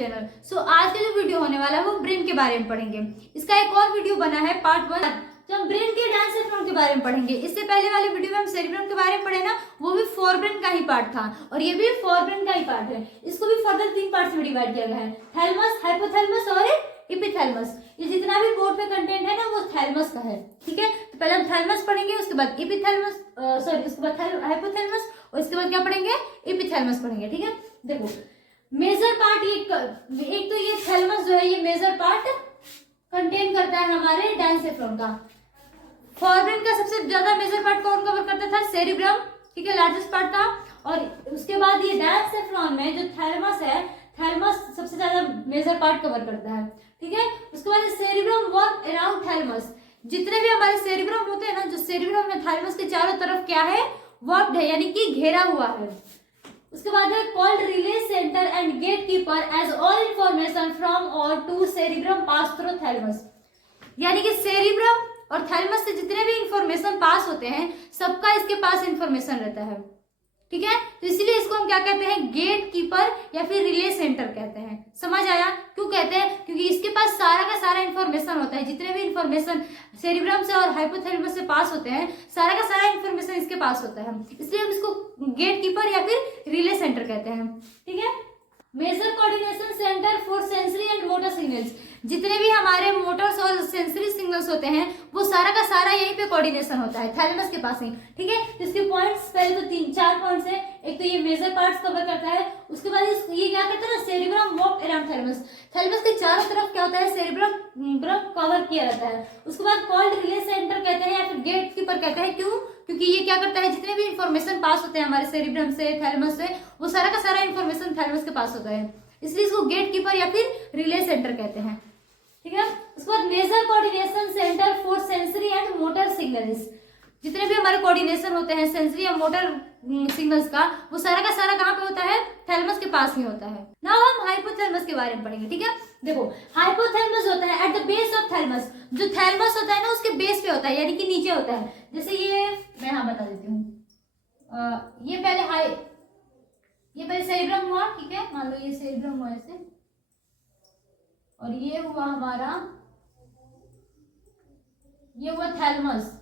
Channel. आज का जो वीडियो होने वाला है वो ब्रेन के बारे में पढ़ेंगे। इसका एक और वीडियो बना है पार्ट 1, जो हम ब्रेन के डांस नेफ्रॉन के बारे में पढ़ेंगे। इससे पहले वाले वीडियो में हम सेरिब्रम के बारे में पढ़े ना, वो भी फोरब्रेन का ही पार्ट था और ये भी फोरब्रेन का ही पार्ट है। इसको भी फर्दर 3 पार्ट्स में डिवाइड किया गया है, थैलेमस, हाइपोथैलेमस और एपिथैलेमस। ये जितना भी बोर्ड पे कंटेंट है ना वो थैलेमस का है, ठीक है। तो पहले हम थैलेमस पढ़ेंगे, उसके बाद एपिथैलेमस, उसके बाद हाइपोथैलेमस और इसके बाद क्या पढ़ेंगे, एपिथैलेमस पढ़ेंगे, ठीक है। देखो मेजर पार्ट, एक तो ये थैलेमस जो है ये मेजर पार्ट कंटेन करता है हमारे डायंसेफ्रॉन का। फोरब्रेन का सबसे ज्यादा मेजर पार्ट कौन कवर करता था, सेरिब्रम, ठीक है, लार्जेस्ट पार्ट था। और उसके बाद ये डायंसेफ्रॉन में जो थैलेमस है, थैलेमस सबसे ज्यादा मेजर पार्ट कवर करता है, ठीक है। उसके बाद सेरिब्रम वर्क अराउंड थैलेमस। जितने भी हमारे सेरिब्रम होते हैं ना, जो सेरिब्रम में थैलेमस के चारों तरफ क्या है, वर्क्ड है, यानी कि घेरा हुआ है। उसके बाद है called relay centre and gate keeper as all information from और to cerebrum pass through thalamus. यानी कि सेरिब्रम और थैलेमस से जितने भी इंफॉर्मेशन पास होते हैं सबका इसके पास इंफॉर्मेशन रहता है, ठीक है। तो इसीलिए इसको हम क्या कहते हैं, गेट कीपर या फिर रिले सेंटर कहते हैं। समझ आया क्यों कहते हैं, क्योंकि इसके पास सारा का सारा इंफॉर्मेशन होता है। जितने भी इंफॉर्मेशन सेरिब्रम से और हाइपोथैलेमस से पास होते हैं सारा का सारा इंफॉर्मेशन इसके पास होता है, इसलिए हम इसको गेट कीपर या फिर रिले सेंटर कहते हैं, ठीक है। Major coordination centre for sensory and motor signals. जितने भी हमारे मोटर्स और सेंसरी सिग्नल्स होते हैं वो सारा का सारा यहीं पे कोऑर्डिनेशन होता है, थैलेमस के पास ही, ठीक है। इसके पॉइंट्स पहले तो 3-4 पॉइंट्स है। एक तो ये मेजर पार्ट्स कवर करता है, उसके बाद ये क्या करता है ना, cerebrum walk around thalamus. Thalamus के चारों तरफ क्या होता है, सेरिब्रम कवर किया रहता है। उसके बाद कॉल्ड रिले सेंटर कहते हैं या फिर गेट कीपर कहते हैं। क्यों, क्योंकि ये क्या करता है, जितने भी इंफॉर्मेशन पास होते हैं हमारे सेरिब्रम से, थैलेमस से, वो सारा का सारा इंफॉर्मेशन थैलेमस के पास होता है, इसलिए इसको गेट कीपर या फिर रिले सेंटर कहते हैं, ठीक है। उसके बाद major coordination centre for sensory and motor signals. जितने भी हमारे कोऑर्डिनेशन होते हैं सेंसरी या मोटर सिग्नल्स का, वो सारा का सारा कहाँ पे होता है, थैलेमस के पास ही होता है। नाउ हम हाइपोथैलेमस के बारे में पढ़ेंगे, ठीक है। देखो हाइपोथैलेमस होता है at the base of thalamus. जो थैलेमस होता है ना उसके बेस पे होता है, यानी कि नीचे होता है। जैसे ये मैं यहाँ बता देती हूँ, ये पहले सेरिब्रम हुआ, ठीक है, मान लो ये सेरिब्रम हुआ ऐसे, और ये हुआ हमारा, ये हुआ थैलेमस,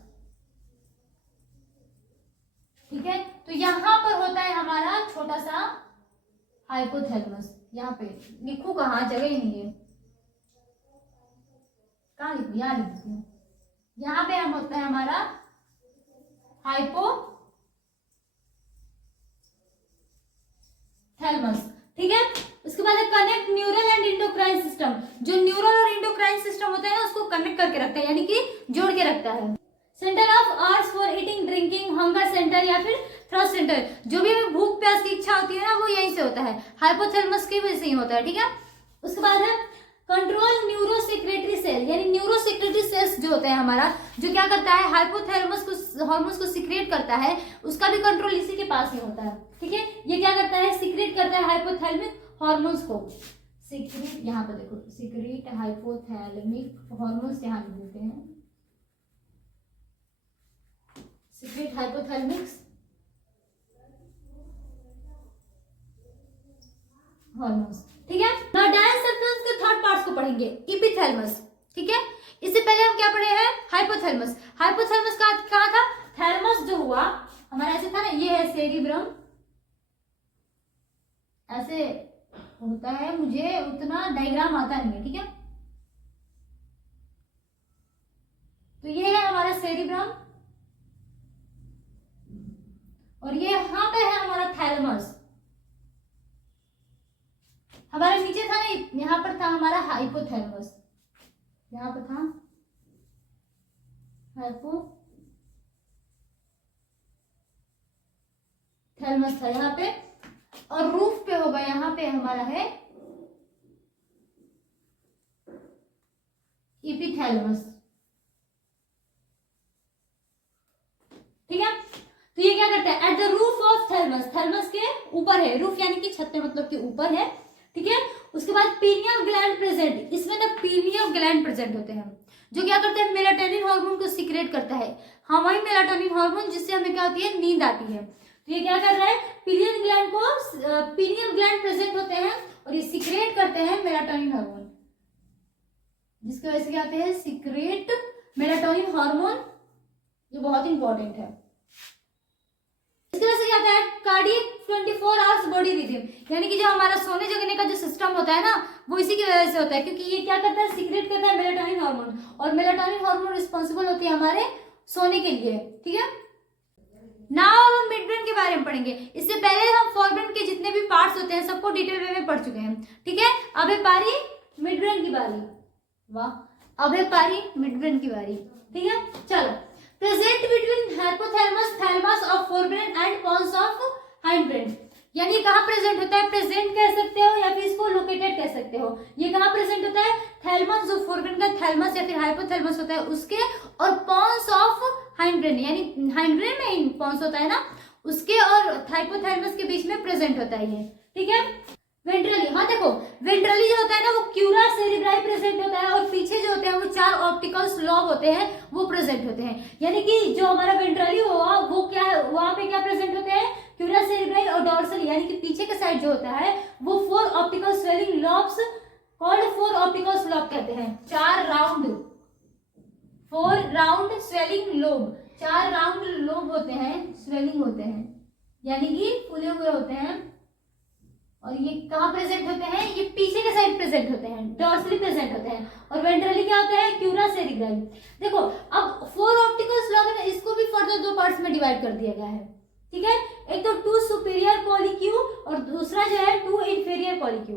ठीक है। तो यहां पर होता है हमारा छोटा सा हाइपोथैलेमस। यहाँ पे लिखू कहाँ, जगह ही नहीं है, कहाँ लिखू, यहाँ लिखती हूँ। यहाँ पे हम होता है हमारा हाइपोथैलेमस, ठीक है। उसके बाद connect neural and endocrine system. जो न्यूरल और इंडोक्राइन सिस्टम होता है ना उसको कनेक्ट करके रखता है, यानी कि जोड़ के रखता है। Centre of urge for eating, drinking, hunger centre या फिर थ्रस्ट सेंटर। जो भी हमें भूख प्यास की इच्छा होती है ना वो यहीं से होता है, हाइपोथैलेमस की वजह से ही होता है, ठीक है। उसके बाद है कंट्रोल न्यूरोसेक्रेटरी सेल, यानी न्यूरोसेक्रेटरी सेल्स जो होता है हमारा, जो क्या करता है, हाइपोथैलेमस को हार्मोन्स को सिक्रेट करता है, उसका भी कंट्रोल इसी के पास ही होता है, ठीक है। ये क्या करता है, सिक्रेट करता है हाइपोथैलेमिक हार्मोन्स को, सिक्रेट, यहाँ पे देखो सिक्रेट हाइपोथैलेमिक हार्मोन्स यहाँ लिख देते हैं, सिक्रेट हाइपोथैलेमिक हार्मोन्स, ठीक है। नाउ डायंसेफ्रॉन के थर्ड पार्ट्स को पढ़ेंगे, एपिथैलेमस, ठीक है। इससे पहले हम क्या पढ़े हैं, हाइपोथैलेमस। हाइपोथैलेमस का कहाँ था, थैलेमस जो हुआ हमारा ऐसे था ना, ये है सेरिब्रम, ऐसे होता है, मुझे उतना डायग्राम आता नहीं है, ठीक है। तो ये है हमारा सेरिब्रम और ये यहाँ पे है हमारा थैलेमस। हमारे नीचे था ना, यहाँ पर था हमारा हाइपोथैलेमस, यहाँ पर था हाइपोथैलेमस था यहाँ पे, और रूफ पे होगा यहाँ पे हमारा है एपिथैलेमस, ठीक है। तो ये क्या करता है, at the roof of thalamus, thalamus के ऊपर है, रूफ यानी कि छत पे मतलब के ऊपर है, ठीक है। उसके बाद पीनियल ग्लैंड प्रेजेंट, इसमें ना पीनियल ग्लैंड प्रेजेंट होते हैं, जो क्या करते हैं, मेलाटोनिन हार्मोन को सिक्रेट करता है। हाँ वही मेलाटोनिन हार्मोन जिससे हमें क्या होती है, नींद आती है। तो ये क्या कर रहा है, पीनियल ग्लैंड प्रेजेंट होते हैं और ये सिक्रेट कर होते हैं मेलाटोनिन हार्मोन, जिसकी वजह से क्या होते हैं सीक्रेट मेलाटोनिन हार्मोन, ये बहुत इंपॉर्टेंट है। इसकी वजह से क्या होता है कार्डियक 24 आवर्स बॉडी रिदम, यानी कि जो हमारा सोने जगने का जो सिस्टम होता है ना वो इसी की वजह से होता है, क्योंकि ये क्या करता है सीक्रेट करता है मेलाटोनिन हार्मोन, और मेलाटोनिन हार्मोन रिस्पॉन्सिबल होती है हमारे सोने के लिए। ठीक है, नाउ हम मिड ब्रेन के बारे में पढ़ेंगे। इससे पहले हम फोरब्रेन के जितने भी पार्ट्स होते हैं सबको डिटेल वे में पढ़ चुके हैं। ठीक है, अब है पारी मिड ब्रेन की बारी। वाह, अब है पारी मिड ब्रेन की बारी। ठीक है, चलो। Present between hypothalamus thalamus of forebrain and pons of hindbrain, यानी कहाँ प्रेजेंट होता है, प्रेजेंट कह सकते हो या फिर इसको लोकेटेड कह सकते हो। ये कहाँ प्रेजेंट होता है, थैलेमस जो फोरब्रेन का थैलेमस या फिर हाइपोथैलेमस होता है उसके, और पॉन्स ऑफ हाइंड ब्रेन, यानी हाइंड ब्रेन में पॉन्स होता है ना उसके और हाइपोथैलेमस के बीच में प्रेजेंट होता है ये। ठीक है, वेंट्रली, हाँ देखो वेंट्रली जो होता है ना वो क्यूरा सेरिब्राई प्रेजेंट होता है, और पीछे जो होते हैं वो 4 ऑप्टिकल लोब होते हैं वो प्रेजेंट होते हैं। यानी कि जो हमारा वेंट्रली होगा वो क्या है, वहां पे क्या प्रेजेंट होते हैं क्यूरा सेरिब्राई और डॉर्सल, यानी कि पीछे के साइड जो होता है वो 4 optical swelling lobes called 4 optical lobe कहते हैं। 4 round swelling lobe, 4 round lobe होते हैं, स्वेलिंग होते हैं यानी कि फूले हुए होते हैं, और ये कहाँ प्रेजेंट होते हैं, ये पीछे के साइड प्रेजेंट होते हैं, डॉर्सली प्रेजेंट होते हैं, और वेंट्रली क्या होता है क्यूरा सेरिब्राई। देखो अब 4 ऑप्टिकल लोब है ना, इसको भी फर्दर 2 पार्ट्स में डिवाइड कर दिया गया है। ठीक है, एक तो 2 सुपीरियर कॉलिक्यू और दूसरा जो है 2 inferior colliculi.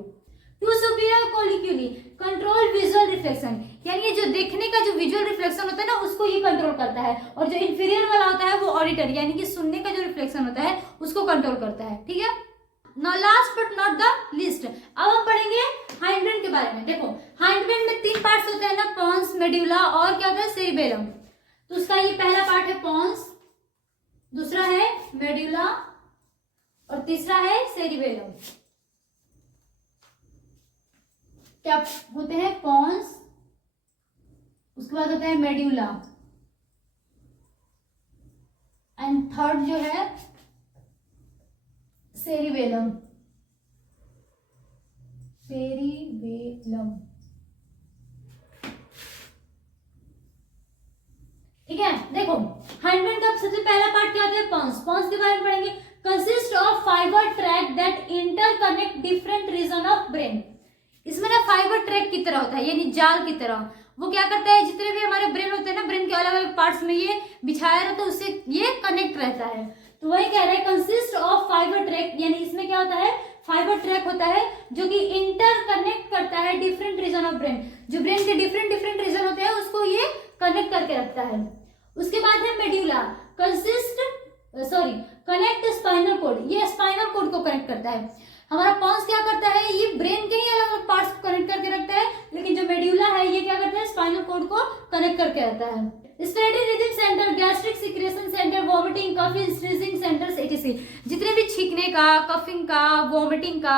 2 superior colliculi control visual reflection, यानी जो देखने का जो विजुअल रिफ्लेक्शन होता है ना उसको ये कंट्रोल करता है, और जो इंफीरियर वाला होता है वो ऑडिटरी यानी कि सुनने का जो रिफ्लेक्शन होता है उसको कंट्रोल करता है। ठीक है, Now last but not the least, अब हम पढ़ेंगे हाइंड ब्रेन के बारे में। देखो हाइंड ब्रेन में 3 पार्ट्स होते हैं ना, पॉन्स, मेड्यूला और क्या होता है सेरिबेलम। तो उसका ये पहला पार्ट है पॉन्स, दूसरा है मेड्यूला और तीसरा है सेरिबेलम। क्या होते हैं पॉन्स, उसके बाद होता है मेड्यूला, एंड थर्ड जो है सेरिबेलम। ठीक है, देखो हाइंड ब्रेन का सबसे पहला पार्ट क्या होता है पॉन्स। पॉन्स के बारे में पढ़ेंगे। Consist of fibre track that interconnect different region of brain. इसमें ना फाइबर ट्रैक की तरह होता है यानी जाल की तरह, वो क्या करता है जितने भी हमारे ब्रेन होते हैं ना ब्रेन के अलग अलग पार्ट्स में ये बिछाया रहता है, उससे ये कनेक्ट रहता है। तो वही कह रहे हैं कंसिस्ट ऑफ फाइबर ट्रैक, यानी इसमें क्या होता है फाइबर ट्रैक होता है जो कि इंटर कनेक्ट करता है डिफरेंट रीजन ऑफ ब्रेन, जो ब्रेन के डिफरेंट रीजन होते हैं उसको ये कनेक्ट करके रखता है। उसके बाद है मेड्यूला, कनेक्ट स्पाइनल कोड, ये स्पाइनल कोड को कनेक्ट करता है। हमारा पॉन्स क्या करता है, ये ब्रेन के ही अलग अलग पार्ट्स को कनेक्ट करके रखता है, लेकिन जो मेड्यूला है ये क्या करता है स्पाइनल कोड को कनेक्ट करके रखता है। Steady rhythm centre, gastric secretion centre, vomiting, coughing, sneezing centres etc, जितने भी छींकने का, कफिंग का, वॉमिटिंग का,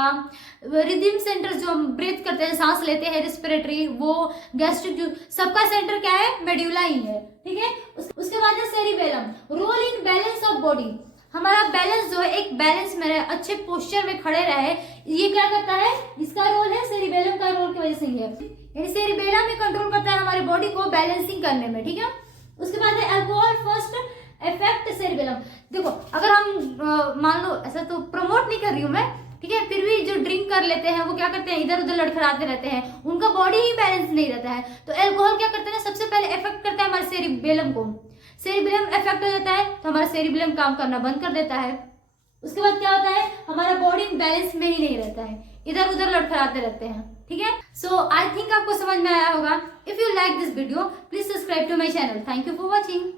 रिदम सेंटर जो हम ब्रीथ करते हैं, सांस लेते हैं, रेस्पिरेटरी, वो गैस्ट्रिक, जो सबका सेंटर क्या है मेड्यूला ही है। ठीक है, उसके बाद है cerebellum, role in balance of body. हमारा बैलेंस जो है एक बैलेंस में रहे, अच्छे पोस्चर में खड़े रहे, ये क्या करता है, इसका रोल है सेरिबेलम का रोल की वजह से ही है, यानी सेरिबेलम में कंट्रोल करता है हमारे बॉडी को बैलेंसिंग करने में। ठीक है, उसके बाद है अल्कोहल फर्स्ट इफेक्ट सेरिबेलम। देखो अगर हम मान लो, ऐसा तो प्रमोट नहीं कर रही हूँ मैं, ठीक है, फिर भी जो ड्रिंक कर लेते हैं वो क्या करते हैं इधर उधर लड़खड़ाते रहते हैं, उनका बॉडी ही बैलेंस नहीं रहता है। तो अल्कोहल क्या करता है ना, सबसे पहले इफेक्ट करता है हमारे सेरिबेलम को, सेरिबेलम इफेक्ट हो जाता है तो हमारा सेरिबेलम काम करना बंद कर देता है। उसके बाद क्या होता है, हमारा बॉडी बैलेंस में ही नहीं रहता है, इधर उधर लड़खड़ाते रहते हैं। ठीक है, सो आई थिंक आपको समझ में आया होगा। If you like this video please subscribe to my channel. Thank you for watching.